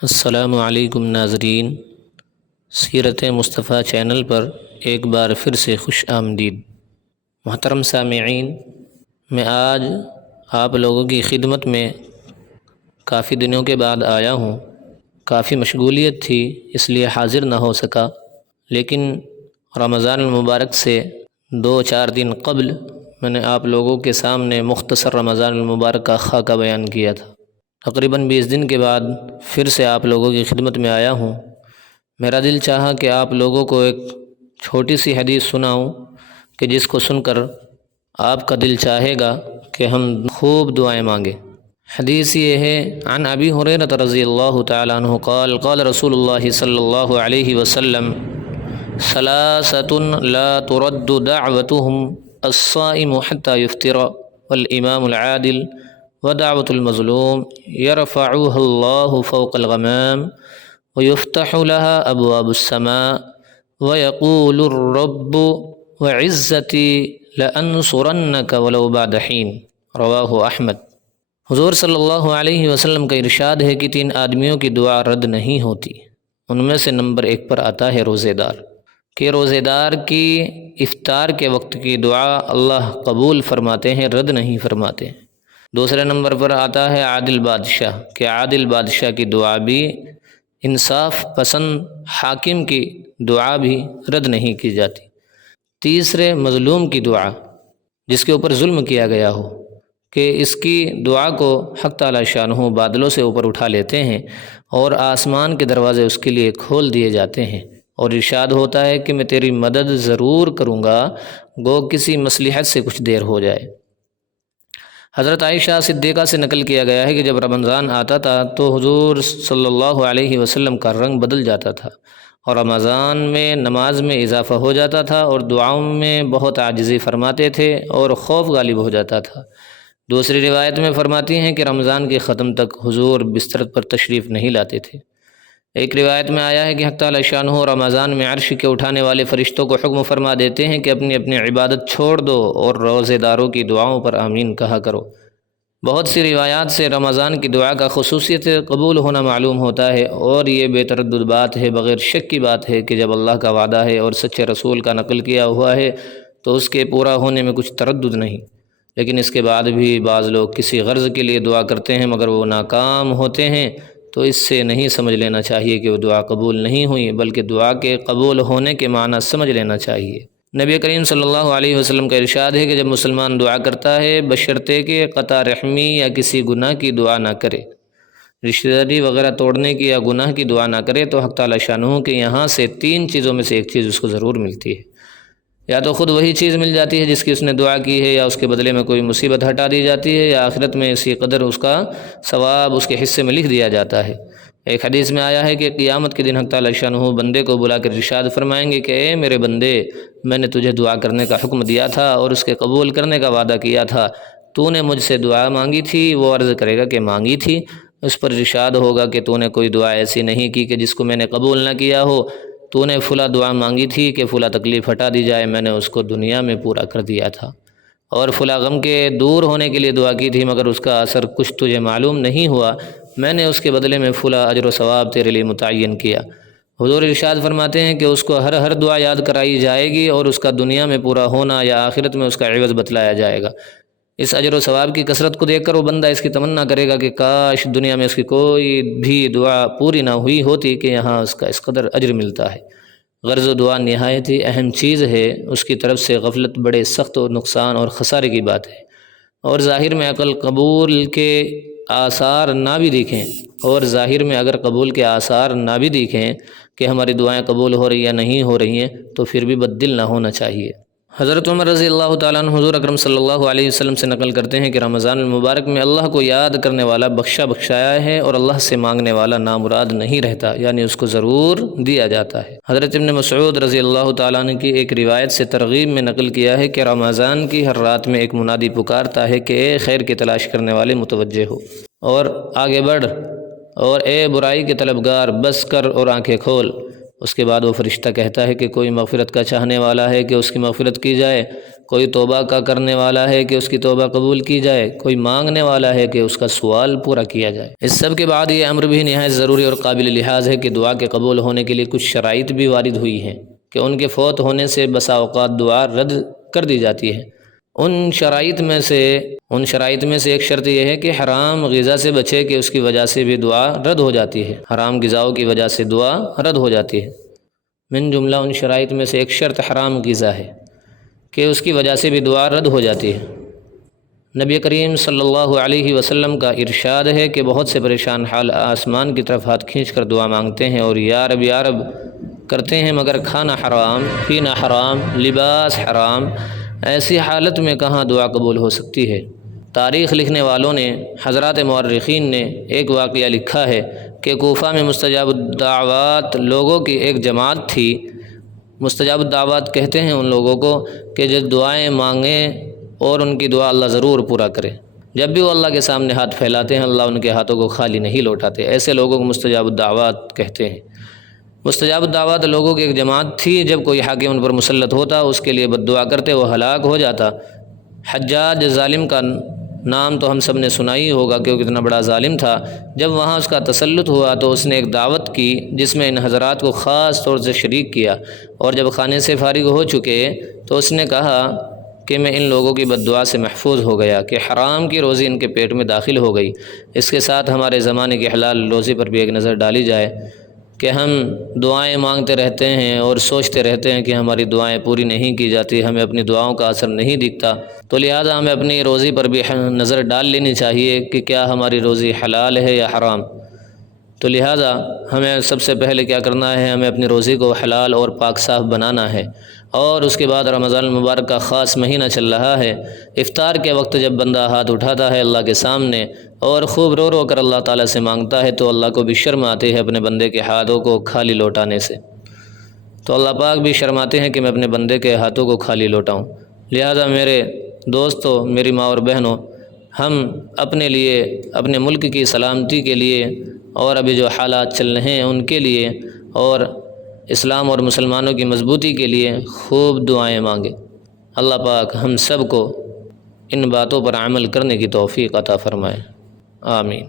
السلام علیکم ناظرین، سیرت مصطفیٰ چینل پر ایک بار پھر سے خوش آمدید۔ محترم سامعین، میں آج آپ لوگوں کی خدمت میں کافی دنوں کے بعد آیا ہوں۔ کافی مشغولیت تھی اس لیے حاضر نہ ہو سکا، لیکن رمضان المبارک سے 2-4 دن قبل میں نے آپ لوگوں کے سامنے مختصر رمضان المبارک کا خاکہ بیان کیا تھا۔ تقریباً 20 دن کے بعد پھر سے آپ لوگوں کی خدمت میں آیا ہوں۔ میرا دل چاہا کہ آپ لوگوں کو ایک چھوٹی سی حدیث سناؤں کہ جس کو سن کر آپ کا دل چاہے گا کہ ہم خوب دعائیں مانگیں۔ حدیث یہ ہے، عن ابی ہریرہ رضی اللہ تعالیٰ عنہ قال قال رسول اللہ صلی اللہ علیہ وسلم ثلاثة لا ترد دعوتهم الصائم حتى يفطر والإمام العادل ودعوة المظلوم يرفعها الله فوق الغمام ويفتح لها أبواب السماء ويقول الرب وعزتي لأنصرنك ولو بعد حين، رواہ احمد۔ حضور صلی اللہ علیہ وسلم کا ارشاد ہے کہ 3 آدمیوں کی دعا رد نہیں ہوتی۔ ان میں سے نمبر 1 پر آتا ہے روزے دار، کہ روزے دار کی افطار کے وقت کی دعا اللہ قبول فرماتے ہیں، رد نہیں فرماتے۔ دوسرے نمبر پر آتا ہے عادل بادشاہ، کہ عادل بادشاہ کی دعا بھی، انصاف پسند حاکم کی دعا بھی رد نہیں کی جاتی۔ تیسرے مظلوم کی دعا، جس کے اوپر ظلم کیا گیا ہو، کہ اس کی دعا کو حق تعالی شانہ بادلوں سے اوپر اٹھا لیتے ہیں اور آسمان کے دروازے اس کے لیے کھول دیے جاتے ہیں، اور ارشاد ہوتا ہے کہ میں تیری مدد ضرور کروں گا، گو کسی مصلحت سے کچھ دیر ہو جائے۔ حضرت عائشہ صدیقہ سے نقل کیا گیا ہے کہ جب رمضان آتا تھا تو حضور صلی اللہ علیہ وسلم کا رنگ بدل جاتا تھا، اور رمضان میں نماز میں اضافہ ہو جاتا تھا، اور دعاؤں میں بہت عاجزی فرماتے تھے، اور خوف غالب ہو جاتا تھا۔ دوسری روایت میں فرماتی ہیں کہ رمضان کے ختم تک حضور بستر پر تشریف نہیں لاتے تھے۔ ایک روایت میں آیا ہے کہ حق تعالی شانہ رمضان میں عرش کے اٹھانے والے فرشتوں کو حکم فرما دیتے ہیں کہ اپنی اپنی عبادت چھوڑ دو اور روزے داروں کی دعاؤں پر آمین کہا کرو۔ بہت سی روایات سے رمضان کی دعا کا خصوصیت قبول ہونا معلوم ہوتا ہے، اور یہ بے تردد بات ہے، بغیر شک کی بات ہے کہ جب اللہ کا وعدہ ہے اور سچے رسول کا نقل کیا ہوا ہے تو اس کے پورا ہونے میں کچھ تردد نہیں۔ لیکن اس کے بعد بھی بعض لوگ کسی غرض کے لیے دعا کرتے ہیں مگر وہ ناکام ہوتے ہیں، تو اس سے نہیں سمجھ لینا چاہیے کہ وہ دعا قبول نہیں ہوئی، بلکہ دعا کے قبول ہونے کے معنی سمجھ لینا چاہیے۔ نبی کریم صلی اللہ علیہ وسلم کا ارشاد ہے کہ جب مسلمان دعا کرتا ہے بشرطے کہ قطع رحمی یا کسی گناہ کی دعا نہ کرے، رشتہ داری وغیرہ توڑنے کی یا گناہ کی دعا نہ کرے، تو حق تعالی شانہ کے یہاں سے 3 چیزوں میں سے ایک چیز اس کو ضرور ملتی ہے۔ یا تو خود وہی چیز مل جاتی ہے جس کی اس نے دعا کی ہے، یا اس کے بدلے میں کوئی مصیبت ہٹا دی جاتی ہے، یا آخرت میں اسی قدر اس کا ثواب اس کے حصے میں لکھ دیا جاتا ہے۔ ایک حدیث میں آیا ہے کہ قیامت کے دن حق تعالی شانہ بندے کو بلا کر ارشاد فرمائیں گے کہ اے میرے بندے، میں نے تجھے دعا کرنے کا حکم دیا تھا اور اس کے قبول کرنے کا وعدہ کیا تھا، تو نے مجھ سے دعا مانگی تھی۔ وہ عرض کرے گا کہ مانگی تھی۔ اس پر ارشاد ہوگا کہ تو نے کوئی دعا ایسی نہیں کی کہ جس کو میں نے قبول نہ کیا ہو، تو نے فلاں دعا مانگی تھی کہ فلاں تکلیف ہٹا دی جائے، میں نے اس کو دنیا میں پورا کر دیا تھا، اور فلاں غم کے دور ہونے کے لیے دعا کی تھی مگر اس کا اثر کچھ تجھے معلوم نہیں ہوا، میں نے اس کے بدلے میں فلاں اجر و ثواب تیرے لیے متعین کیا۔ حضور ارشاد فرماتے ہیں کہ اس کو ہر دعا یاد کرائی جائے گی، اور اس کا دنیا میں پورا ہونا یا آخرت میں اس کا عوض بتلایا جائے گا۔ اس اجر و ثواب کی کثرت کو دیکھ کر وہ بندہ اس کی تمنا کرے گا کہ کاش دنیا میں اس کی کوئی بھی دعا پوری نہ ہوئی ہوتی کہ یہاں اس کا اس قدر اجر ملتا ہے۔ غرض و دعا نہایت ہی اہم چیز ہے، اس کی طرف سے غفلت بڑے سخت و نقصان اور خسارے کی بات ہے۔ اور ظاہر میں عقل قبول کے آثار نہ بھی دکھیں، اور ظاہر میں اگر قبول کے آثار نہ بھی دکھیں کہ ہماری دعائیں قبول ہو رہی یا نہیں ہو رہی ہیں، تو پھر بھی بد دل نہ ہونا چاہیے۔ حضرت عمر رضی اللہ تعالیٰ عنہ حضور اکرم صلی اللہ علیہ وسلم سے نقل کرتے ہیں کہ رمضان المبارک میں اللہ کو یاد کرنے والا بخشایا ہے، اور اللہ سے مانگنے والا نامراد نہیں رہتا، یعنی اس کو ضرور دیا جاتا ہے۔ حضرت ابن مسعود رضی اللہ تعالیٰ عنہ کی ایک روایت سے ترغیب میں نقل کیا ہے کہ رمضان کی ہر رات میں ایک منادی پکارتا ہے کہ اے خیر کی تلاش کرنے والے متوجہ ہو اور آگے بڑھ، اور اے برائی کے طلبگار بس کر اور آنکھیں کھول۔ اس کے بعد وہ فرشتہ کہتا ہے کہ کوئی مغفرت کا چاہنے والا ہے کہ اس کی مغفرت کی جائے، کوئی توبہ کا کرنے والا ہے کہ اس کی توبہ قبول کی جائے، کوئی مانگنے والا ہے کہ اس کا سوال پورا کیا جائے۔ اس سب کے بعد یہ امر بھی نہایت ضروری اور قابل لحاظ ہے کہ دعا کے قبول ہونے کے لیے کچھ شرائط بھی وارد ہوئی ہیں کہ ان کے فوت ہونے سے بسا اوقات دعا رد کر دی جاتی ہے۔ ان شرائط میں سے ایک شرط یہ ہے کہ حرام غذا سے بچے کہ اس کی وجہ سے بھی دعا رد ہو جاتی ہے، حرام غذاؤں کی وجہ سے دعا رد ہو جاتی ہے۔ من جملہ ان شرائط میں سے ایک شرط حرام غذا ہے کہ اس کی وجہ سے بھی دعا رد ہو جاتی ہے۔ نبی کریم صلی اللہ علیہ وسلم کا ارشاد ہے کہ بہت سے پریشان حال آسمان کی طرف ہاتھ کھینچ کر دعا مانگتے ہیں اور یا رب کرتے ہیں، مگر کھانا حرام، پینا حرام، لباس حرام، ایسی حالت میں کہاں دعا قبول ہو سکتی ہے؟ تاریخ لکھنے والوں نے، حضرات مورخین نے ایک واقعہ لکھا ہے کہ کوفہ میں مستجاب الدعوات لوگوں کی ایک جماعت تھی۔ مستجاب الدعوات کہتے ہیں ان لوگوں کو کہ جو دعائیں مانگیں اور ان کی دعا اللہ ضرور پورا کرے۔ جب بھی وہ اللہ کے سامنے ہاتھ پھیلاتے ہیں اللہ ان کے ہاتھوں کو خالی نہیں لوٹاتے، ایسے لوگوں کو مستجاب الدعوات کہتے ہیں۔ مستجاب الدعوات لوگوں کی ایک جماعت تھی، جب کوئی حاکم ان پر مسلط ہوتا اس کے لیے بد دعا کرتے وہ ہلاک ہو جاتا۔ حجاج ظالم کا نام تو ہم سب نے سنا ہی ہوگا کہ وہ کتنا بڑا ظالم تھا۔ جب وہاں اس کا تسلط ہوا تو اس نے ایک دعوت کی جس میں ان حضرات کو خاص طور سے شریک کیا، اور جب خانے سے فارغ ہو چکے تو اس نے کہا کہ میں ان لوگوں کی بد دعا سے محفوظ ہو گیا کہ حرام کی روزی ان کے پیٹ میں داخل ہو گئی۔ اس کے ساتھ ہمارے زمانے کی حلال روزی پر بھی ایک نظر ڈالی جائے کہ ہم دعائیں مانگتے رہتے ہیں اور سوچتے رہتے ہیں کہ ہماری دعائیں پوری نہیں کی جاتی، ہمیں اپنی دعاؤں کا اثر نہیں دکھتا، تو لہٰذا ہمیں اپنی روزی پر بھی نظر ڈال لینی چاہیے کہ کیا ہماری روزی حلال ہے یا حرام۔ تو لہٰذا ہمیں سب سے پہلے کیا کرنا ہے، ہمیں اپنی روزی کو حلال اور پاک صاف بنانا ہے۔ اور اس کے بعد رمضان المبارک کا خاص مہینہ چل رہا ہے، افطار کے وقت جب بندہ ہاتھ اٹھاتا ہے اللہ کے سامنے اور خوب رو رو کر اللہ تعالیٰ سے مانگتا ہے تو اللہ کو بھی شرم آتی ہے اپنے بندے کے ہاتھوں کو خالی لوٹانے سے۔ تو اللہ پاک بھی شرماتے ہیں کہ میں اپنے بندے کے ہاتھوں کو خالی لوٹاؤں۔ لہٰذا میرے دوستوں، میری ماں اور بہنوں، ہم اپنے لیے، اپنے ملک کی سلامتی کے لیے اور ابھی جو حالات چل رہے ہیں ان کے لیے اور اسلام اور مسلمانوں کی مضبوطی کے لیے خوب دعائیں مانگیں۔ اللہ پاک ہم سب کو ان باتوں پر عمل کرنے کی توفیق عطا فرمائے، آمین۔